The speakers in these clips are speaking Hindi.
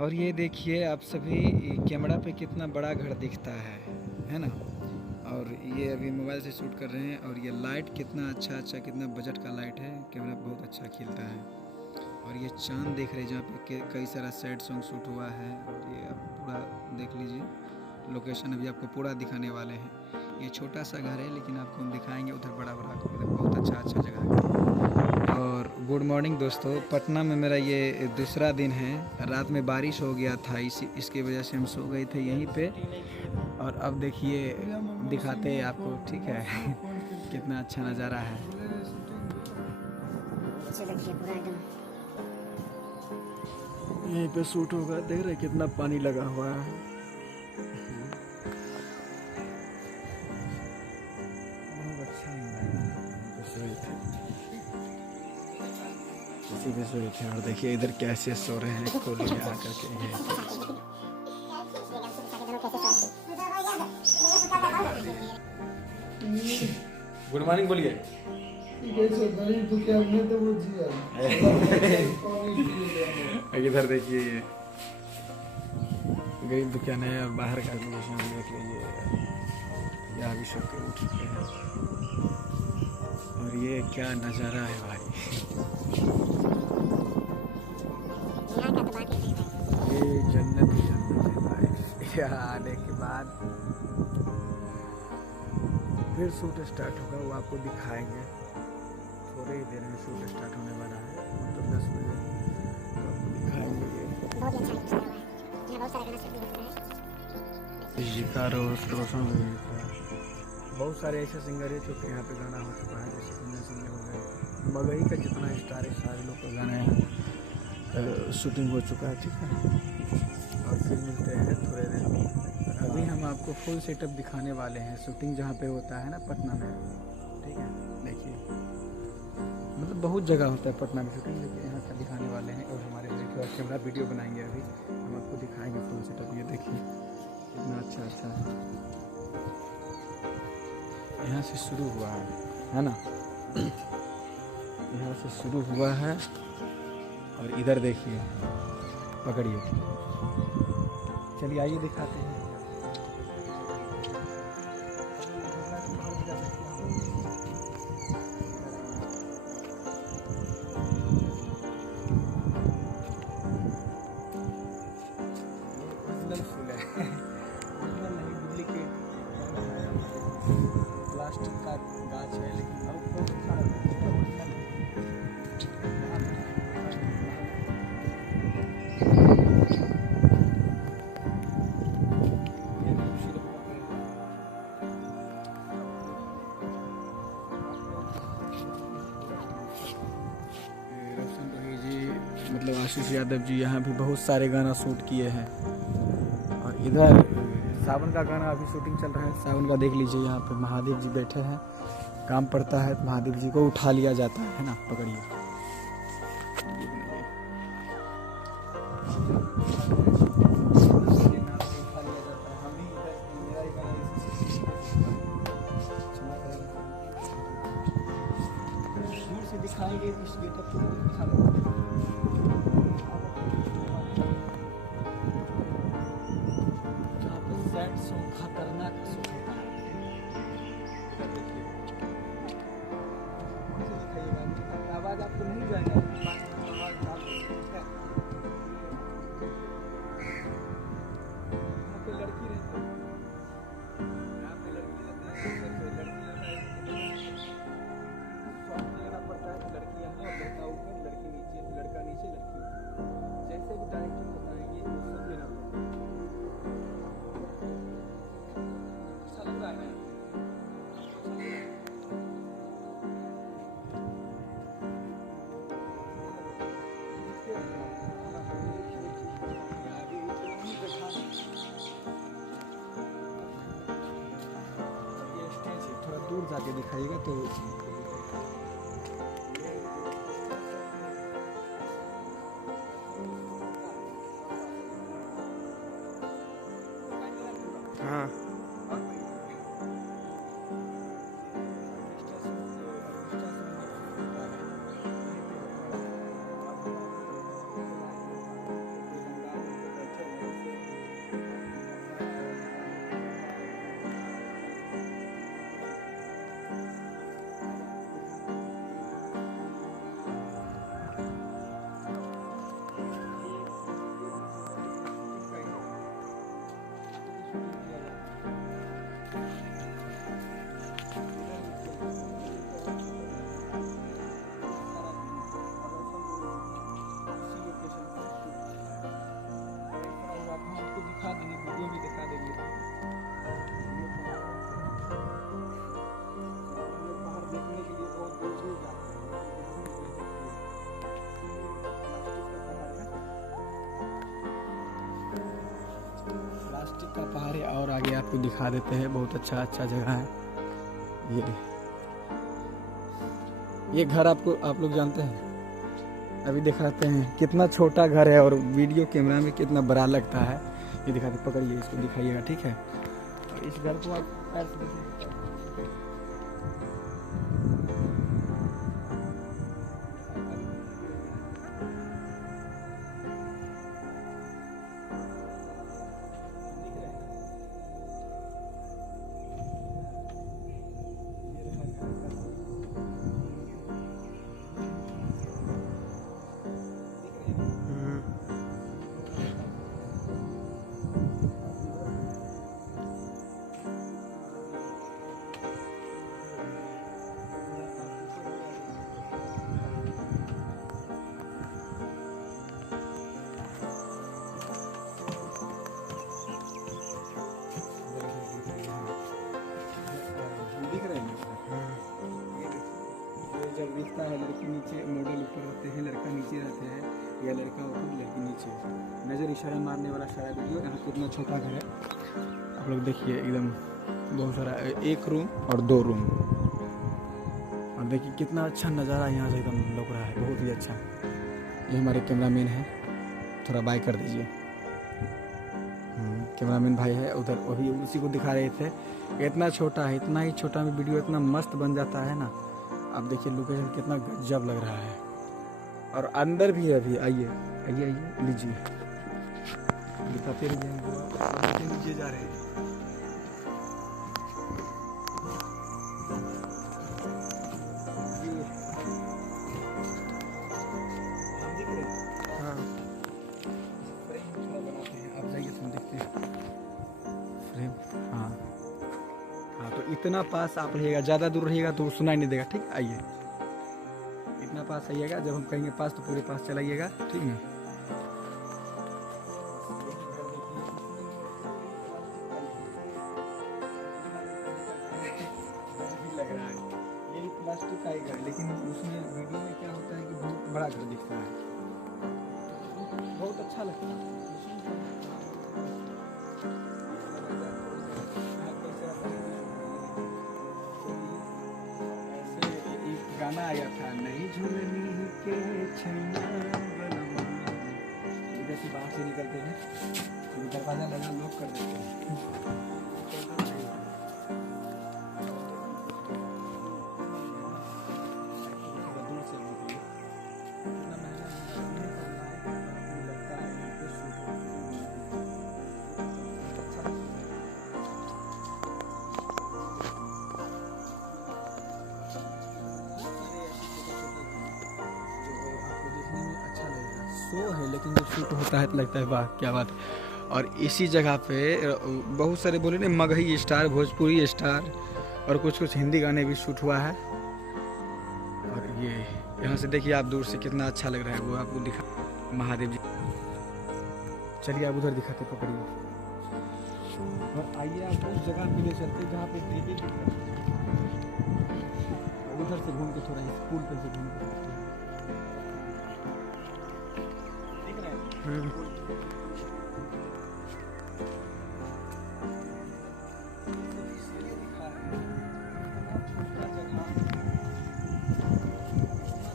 और ये देखिए आप सभी, कैमरा पे कितना बड़ा घर दिखता है ना। और ये अभी मोबाइल से शूट कर रहे हैं। और ये लाइट कितना अच्छा कितना बजट का लाइट है, कैमरा बहुत अच्छा खिलता है। और ये चांद देख रहे हैं जहाँ पे कई सारा सैड सॉन्ग शूट हुआ है। और ये आप पूरा देख लीजिए, लोकेशन अभी आपको पूरा दिखाने वाले हैं। ये छोटा सा घर है लेकिन आपको हम दिखाएंगे उधर बड़ा बहुत अच्छा जगह है। और गुड मॉर्निंग दोस्तों, पटना में मेरा ये दूसरा दिन है। रात में बारिश हो गया था, इसकी वजह से हम सो गए थे यहीं पे। और अब देखिए दिखाते हैं आपको, ठीक है कितना अच्छा नज़ारा है। यहीं पे शूट होगा, देख रहे कितना पानी लगा हुआ है। बहुत अच्छा इसी पे सोए थे। और देखिए इधर कैसे सो रहे हैं, खोली में आकर के ये। गुड मॉर्निंग बोलिए। इधर देखिए ये गरीब दुकान है। और बाहर का लोकेशन देख लीजिए, यहाँ भी सब उठ चुके हैं। और ये क्या नज़ारा है भाई, ये जन्नत ही जन्नत है भाई। यहाँ आने के बाद फिर शूट स्टार्ट होगा, वो आपको दिखाएंगे। थोड़े ही देर में शूट स्टार्ट होने वाला है, मतलब 10 बजे तो आपको दिखाएंगे। ये रोशन का बहुत सारे ऐसे सिंगर है जो कि यहाँ पे गाना हो चुका है, जैसे कुंदन सिंह हो गए, मगही का जितना स्टार है सारे लोग का गाना यहाँ शूटिंग हो चुका है, ठीक है। और फिर मिलते हैं थोड़े देर में। अभी हम आपको फुल सेटअप दिखाने वाले हैं, शूटिंग जहाँ पे होता है ना पटना में, ठीक है। देखिए मतलब बहुत जगह होता है पटना में शूटिंग, लेकिन यहाँ का दिखाने वाले हैं। और हमारे देखिए और कैमरा वीडियो बनाएंगे, अभी हम आपको दिखाएंगे फुल सेटअप। ये देखिए कितना अच्छा है। यहाँ से शुरू हुआ है ना, यहाँ से शुरू हुआ है। और इधर देखिए, पकड़िए, चलिए आइए दिखाते हैं। ओरिजिनल फूल है, ओरिजिनल नहीं डुप्लीकेट प्लास्टिक का गाछ है, लेकिन अब बहुत अच्छा लगता है। मतलब आशीष यादव जी यहाँ भी बहुत सारे गाना शूट किए हैं। और इधर सावन का गाना अभी शूटिंग चल रहा है, सावन का देख लीजिए। यहाँ पे महादेव जी बैठे हैं, काम पड़ता है महादेव जी को उठा लिया जाता है ना, पकड़िए। दूर से दिखाएंगे इस गेटअप को, अच्छा लगता है। सैड सॉन्ग खतरनाक सॉन्ग होता है। इधर देखिए, दिखाइएगा, आवाज़ आपको नहीं जाएगा, आवाज़ यहाँ पे लड़की रहती है, यहाँ पे लड़की रहती है, लड़की सॉन्ग लेना पड़ता है। लड़की यहाँ, लड़का ऊपर, लड़की नीचे, लड़का नीचे, लड़की ऊपर, जैसे भी डायरेक्टर बताएंगे वो सब लेना पड़ता है। अच्छा लग रहा है ना? थोड़ा दूर जाके दिखाइएगा तो हाँ। टिक्का पहाड़ है और आगे आपको दिखा देते हैं, बहुत अच्छा अच्छा जगह है। ये घर आपको आप लोग जानते हैं, अभी दिखाते हैं कितना छोटा घर है और वीडियो कैमरा में कितना बड़ा लगता है। ये दिखाते, पकड़िए इसको, दिखाइएगा, ठीक है। और इस घर को आप पैर से देखिए। जब दिखता है लड़की नीचे, मॉडल ऊपर रहते हैं, लड़का नीचे रहते हैं, या लड़का ऊपर लड़की नीचे, नज़र इशारा मारने वाला सारा वीडियो। यहाँ कितना छोटा घर है आप लोग देखिए, एकदम बहुत सारा, एक रूम और 2 रूम। और देखिए कितना अच्छा नज़ारा यहाँ से एकदम लग रहा है, बहुत ही अच्छा। ये हमारे कैमरामैन है, थोड़ा बाय कर दीजिए। कैमरामैन भाई है उधर, वही उसी को दिखा रहे थे। इतना छोटा है, इतना ही छोटा में वीडियो इतना मस्त बन जाता है ना। आप देखिए लोकेशन कितना गजब लग रहा है। और अंदर भी है अभी, आइए आइए आइए, लीजिए, दिखाते रहिए हमको। नीचे जा रहे हैं, हाँ फ्रेम थोड़ा बनाते हैं, आप जाइए तो देखते हैं फ्रेम। हाँ हाँ, तो इतना पास आप रहिएगा, ज़्यादा दूर रहिएगा तो सुनाई नहीं देगा, ठीक। आइए इतना पास आइएगा, जब हम कहेंगे पास तो पूरे पास चलाइएगा, ठीक है। लग रहा है ये प्लास्टिक का ही घर, लेकिन उसमें वीडियो में क्या होता है कि बहुत बड़ा घर दिखता है, बहुत अच्छा लगता है। गाना आया था, नहीं झूलनी के छैया बनवा, जैसे बाहर से निकलते हैं दरवाजा लगा लॉक कर देते हैं। शो है, लेकिन जब शूट होता है तो लगता है वाह क्या बात है। और इसी जगह पे बहुत सारे बोले ना, मगही स्टार, भोजपुरी स्टार और कुछ कुछ हिंदी गाने भी शूट हुआ है। और ये यहाँ से देखिए आप दूर से कितना अच्छा लग रहा है, वो आपको दिखा महादेव जी। चलिए आप उधर दिखाते, पकड़िए और आइए आप उस जगह पे ले चलते जहाँ पे देवी, उधर से घूम के थोड़ा इस पुल पे से घूम के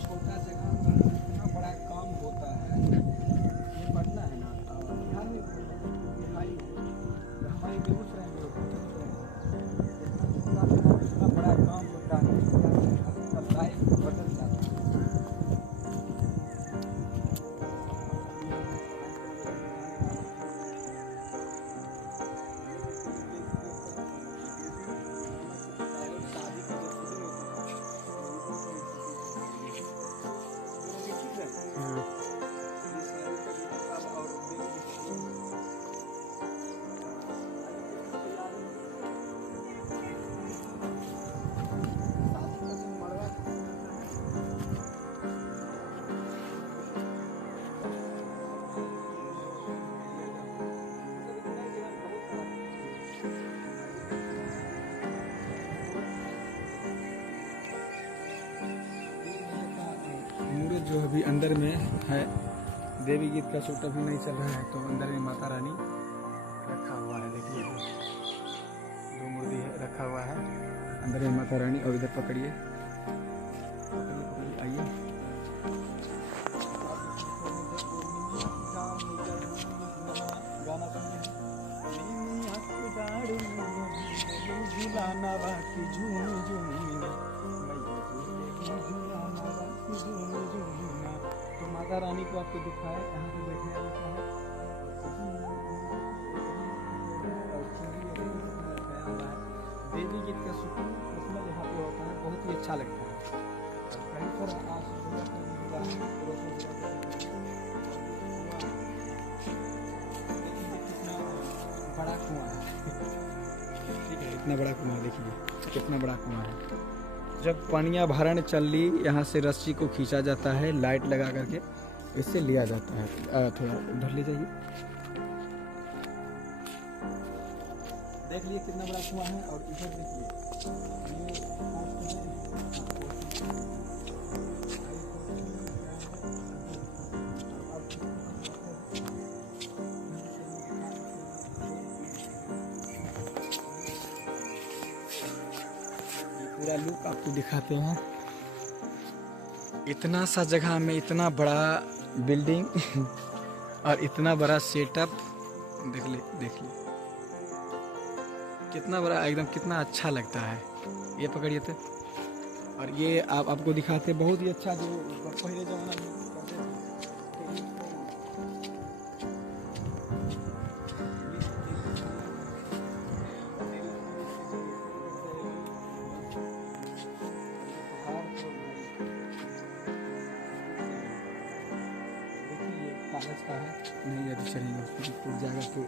छोटा जगह पर इतना बड़ा काम होता है। ये पटना है ना, बिहार में हमारी बेगूसराय में इतना बड़ा काम होता है, लाइफ बदल जाता है। जो अभी अंदर में है, देवी गीत का शूट अभी नहीं चल रहा है, तो अंदर में माता रानी रखा हुआ है, देखिए 2 मूर्ति है रखा हुआ है। अंदर है माता रानी और इधर पकड़िए, आइए। गाना तो माता रानी को आपको दिखाए, यहाँ पे बैठे रहता है। देवी गीत का सुकून उसमें यहाँ पे होता है, बहुत ही अच्छा लगता है। कहीं पर कितना बड़ा कुआं है, ठीक है, इतना बड़ा कुआं देखिए, कितना बड़ा कुआं है। जब पनिया भरण चली, यहाँ से रस्सी को खींचा जाता है लाइट लगा करके, इससे लिया जाता है। थोड़ा उधर ले जाइए, देख लिए कितना बड़ा कुआं है। और इधर देखिए पूरा लुक आपको दिखाते हैं। इतना सा जगह में इतना बड़ा बिल्डिंग और इतना बड़ा सेटअप, देख ले कितना बड़ा, एकदम कितना अच्छा लगता है। ये पकड़िए तो, और ये आपको दिखाते बहुत ही अच्छा, जो पहले जमाना में करते थे। देखिए ये कागज का है, नहीं अभी चलेगा, टूट जाएगा तो।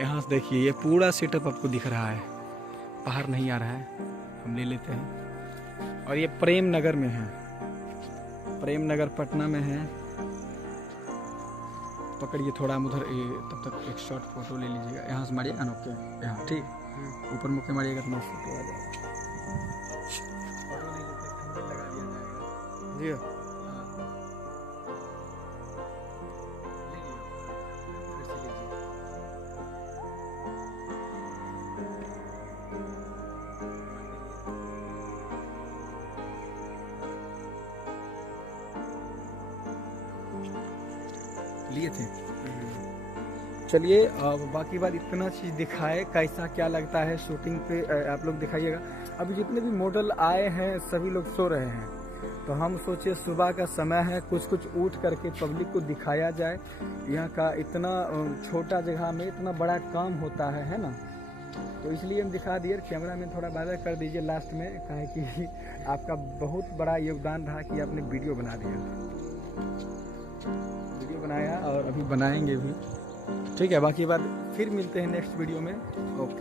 यहाँ से देखिए ये पूरा सेटअप आपको दिख रहा है, बाहर नहीं आ रहा है, हम ले लेते हैं। और ये प्रेम नगर में है, प्रेम नगर पटना में है। पकड़िए थोड़ा हम उधर, तब तक एक शॉर्ट फोटो ले लीजिएगा। यहाँ से मारिए अनोखे, यहाँ ठीक, ऊपर मुख मारिएगा तो फोटो आ जाएगा। फोटो ले लेते, खंजर लगा दिया जाएगा जी। लिए थे। चलिए अब बाकी बात, इतना चीज़ दिखाए, कैसा क्या लगता है शूटिंग पे आप लोग दिखाइएगा। अभी जितने भी मॉडल आए हैं सभी लोग सो रहे हैं, तो हम सोचे सुबह का समय है, कुछ उठ करके पब्लिक को दिखाया जाए। यहाँ का इतना छोटा जगह में इतना बड़ा काम होता है ना, तो इसलिए हम दिखा दिए। कैमरा में थोड़ा वायरल कर दीजिए लास्ट में, कहे कि आपका बहुत बड़ा योगदान रहा कि आपने वीडियो बना दिया, वीडियो बनाया और अभी बनाएंगे भी, ठीक है। बाकी बात फिर मिलते हैं नेक्स्ट वीडियो में। ओके।